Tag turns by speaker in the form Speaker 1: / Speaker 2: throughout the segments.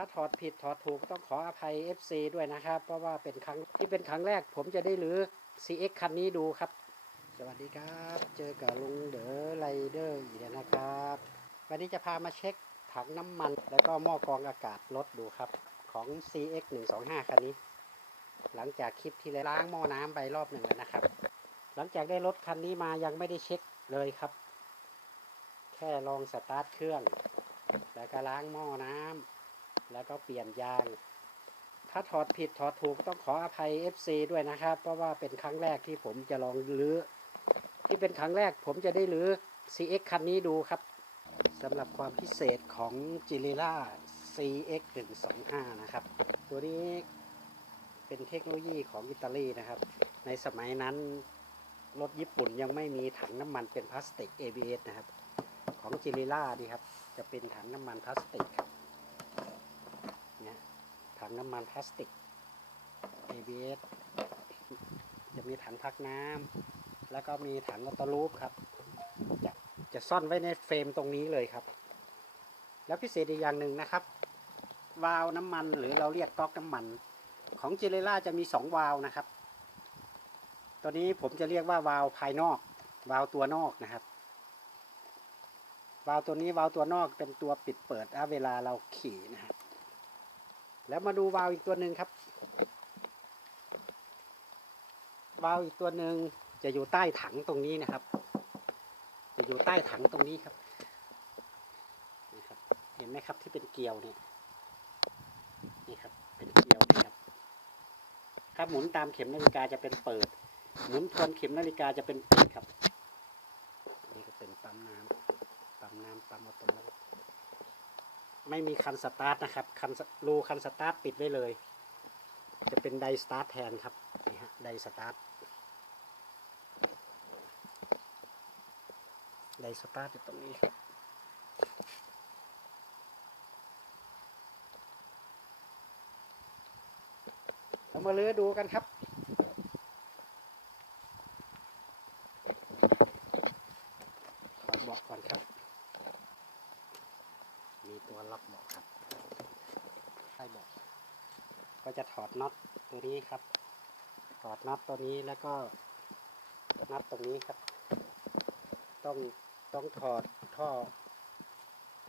Speaker 1: ถ้าถอดผิดถอดถูกต้องขออภัย FC ด้วยนะครับ เพราะว่าเป็นครั้งที่เป็นครั้งแรก ผมจะได้รื้อ CX คันนี้ดูครับ สวัสดีครับ เจอกับลุงเด๋อไรเดอร์อีกแล้วนะครับ วันนี้จะพามาเช็คถังน้ำมัน แล้วก็หม้อกรองอากาศรถดูครับของ CX 125คันนี้ หลังจากคลิปที่แล้วล้างหม้อน้ำไปรอบหนึ่งแล้วนะครับ หลังจากได้รถคันนี้มายังไม่ได้เช็คเลยครับ แค่ลองสตาร์ทเครื่อง แล้วก็ล้างหม้อน้ำ แล้วก็เปลี่ยนยาง ถ้าถอดผิดถอดถูกต้องขออภัย FC ด้วยนะครับ เพราะว่าเป็นครั้งแรกที่ผมจะลองรื้อที่เป็นครั้งแรกผมจะได้รื้อ CX คันนี้ดูครับสำหรับความพิเศษของ g i l i l a CX 125นะครับ ตัวนี้เป็นเทคโนโลยีของอิตาลีนะครับ ในสมัยนั้นรถญี่ปุ่นยังไม่มีถังน้ำมันเป็นพลาสติก ABS นะครับ ของจิลิล่านี่ครับ จะเป็นถังน้ำมันพลาสติกครับ ถังน้ำมันพลาสติก ABS จะมีถังพักน้ำแล้วก็มีถังออโตลูปครับ จะจะซ่อนไว้ในเฟรมตรงนี้เลยครับ แล้วพิเศษอีกอย่างหนึ่งนะครับ วาล์วน้ำมันหรือเราเรียกก๊อกน้ำมัน ของจิลิล่าจะมีสองวาล์วนะครับ ตัวนี้ผมจะเรียกว่าวาล์วภายนอก วาล์วตัวนอกนะครับ วาล์วตัวนี้วาล์วตัวนอกเป็นตัวปิดเปิดเวลาเราขี่นะครับ แล้วมาดูวาวอีกตัวหนึ่งครับ วาวอีกตัวหนึ่งจะอยู่ใต้ถังตรงนี้นะครับ จะอยู่ใต้ถังตรงนี้ครับนี่ครับ เห็นไหมครับที่เป็นเกลียวเนี่ยนี่ครับ เป็นเกลียวนะครับ ถ้าหมุนตามเข็มนาฬิกาจะเป็นเปิด หมุนทวนเข็มนาฬิกาจะเป็นปิดครับ นี่ก็เป็นปั๊มน้ำปั๊มน้ำปั๊มออโต ไม่มีคันสตาร์ทนะครับคันรูคันสตาร์ทปิดไว้เลย จะเป็นไดสตาร์ทแทนครับนี่ฮะไดสตาร์ทไดสตาร์ทอยู่ตรงนี้ครับเรามาเลือดูกันครับ ขอบอกก่อนครับ มีตัวล็อกเบอกครับใต้เบอก ก็จะถอดน็อตตัวนี้ครับ ถอดน็อตตัวนี้แล้วก็น็อตตรงนี้ครับ ต้องต้องถอดท่อ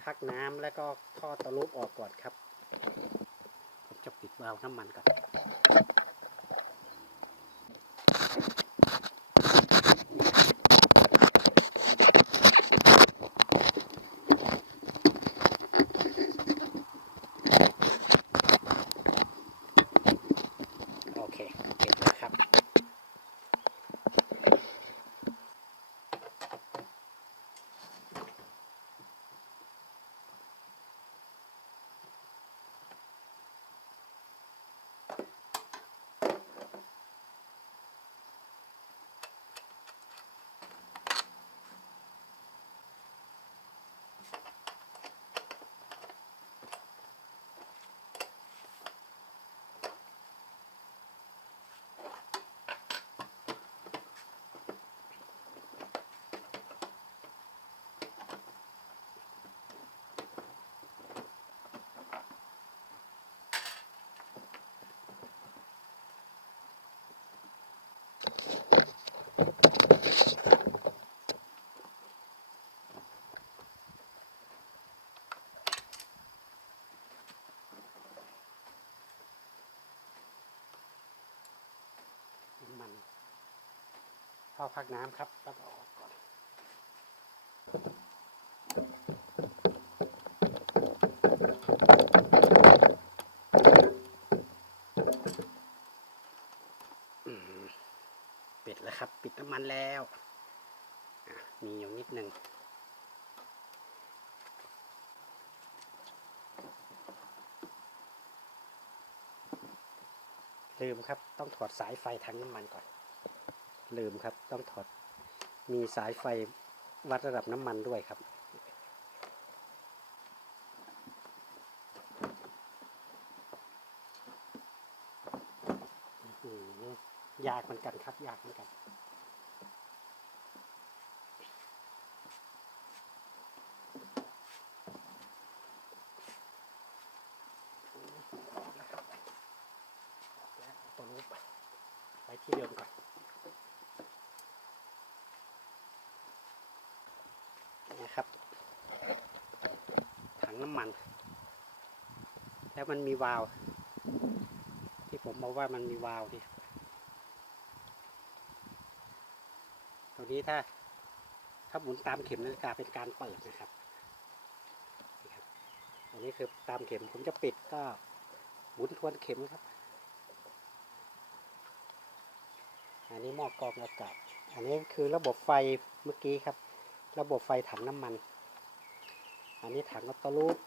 Speaker 1: พักน้ำแล้วก็ท่อตะลุบออกก่อนครับ ผมจะปิดวาล์วน้ำมันก่อน ท่อพักน้ำครับต้องเออกก่อนปิดแล้วครับ ปิดน้ำมันแล้ว มีอยู่นิดหนึ่งลืมครับ ต้องถอดสายไฟทั้งน้ำมันก่อน ลืมครับ ต้องถอด มีสายไฟวัดระดับน้ำมันด้วยครับ ยากเหมือนกันครับ ยากเหมือนกันตัวรูปไปที่เดิมก่อน น้ำมัน แล้วมันมีวาล์วที่ผมบอกว่ามันมีวาล์วนี่ตรงนี้ถ้าถ้าหมุนตามเข็มนาฬิกาเป็นการเปิดนะครับนี่ครับอันนี้คือตามเข็มผมจะปิดก็หมุนทวนเข็มครับ อันนี้หม้อกรองอากาศ อันนี้คือระบบไฟเมื่อกี้ครับ ระบบไฟถังน้ำมัน อันนี้ถังอัตโนมัติ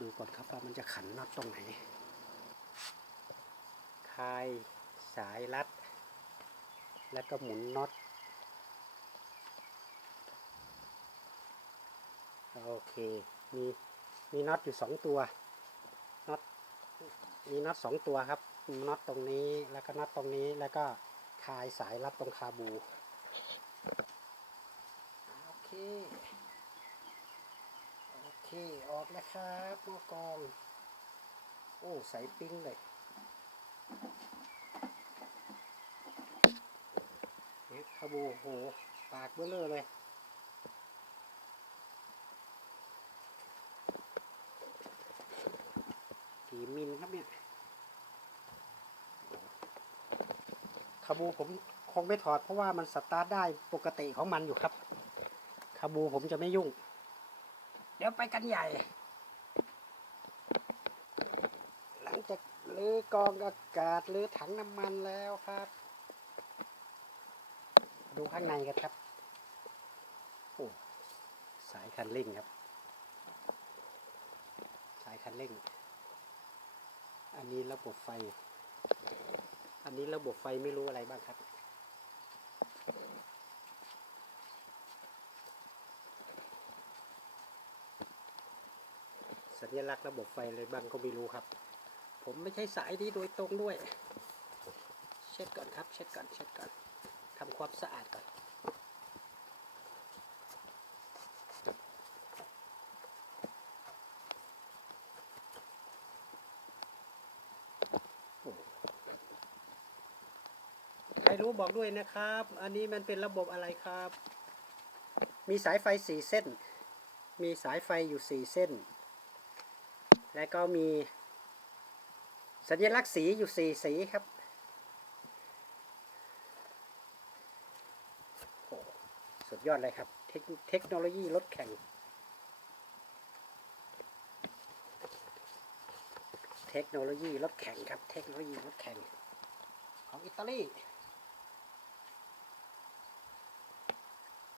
Speaker 1: ดูก่อนครับว่ามันจะขันน็อตตรงไหน คายสายรัด แล้วก็หมุนน็อต โอเค มีมีน็อตอยู่สองตัว น็อต มีน็อตสองตัวครับ น็อตตรงนี้ แล้วก็น็อตตรงนี้ แล้วก็คายสายรัดตรงคาบู เค โอเค ออกแล้วครับหม้อกอง โอ้ใสปิ้งเลยเนี่ยคาบูโห ปากเบ้อเลอเลยกี่มิลครับเนี่ยคาบูผมคงไม่ถอดเพราะว่ามันสตาร์ทได้ปกติของมันอยู่ครับ คาบูผมจะไม่ยุ่ง เดี๋ยวไปกันใหญ่ หลังจากลื้อกรองอากาศลื้อถังน้ำมันแล้วครับ ดูข้างในกันครับโอ้สายคันเร่งครับ สายคันเร่ง อันนี้ระบบไฟ อันนี้ระบบไฟไม่รู้อะไรบ้างครับ สัญลักษณ์ระบบไฟอะไรบ้างก็ไม่รู้ครับ ผมไม่ใช่สายนี้โดยตรงด้วย เช็ดก่อนครับ เช็ดก่อนเช็ดก่อนทำความสะอาดก่อนใครรู้บอกด้วยนะครับ อันนี้มันเป็นระบบอะไรครับ มีสายไฟสี่เส้น มีสายไฟอยู่สี่เส้น และก็มีสัญลักษณ์สีอยู่สี่สีครับโอ้สุดยอดเลยครับเทคเทคโนโลยีรถแข่ง เทคโนโลยีรถแข่งครับ เทคโนโลยีรถแข่งของอิตาลี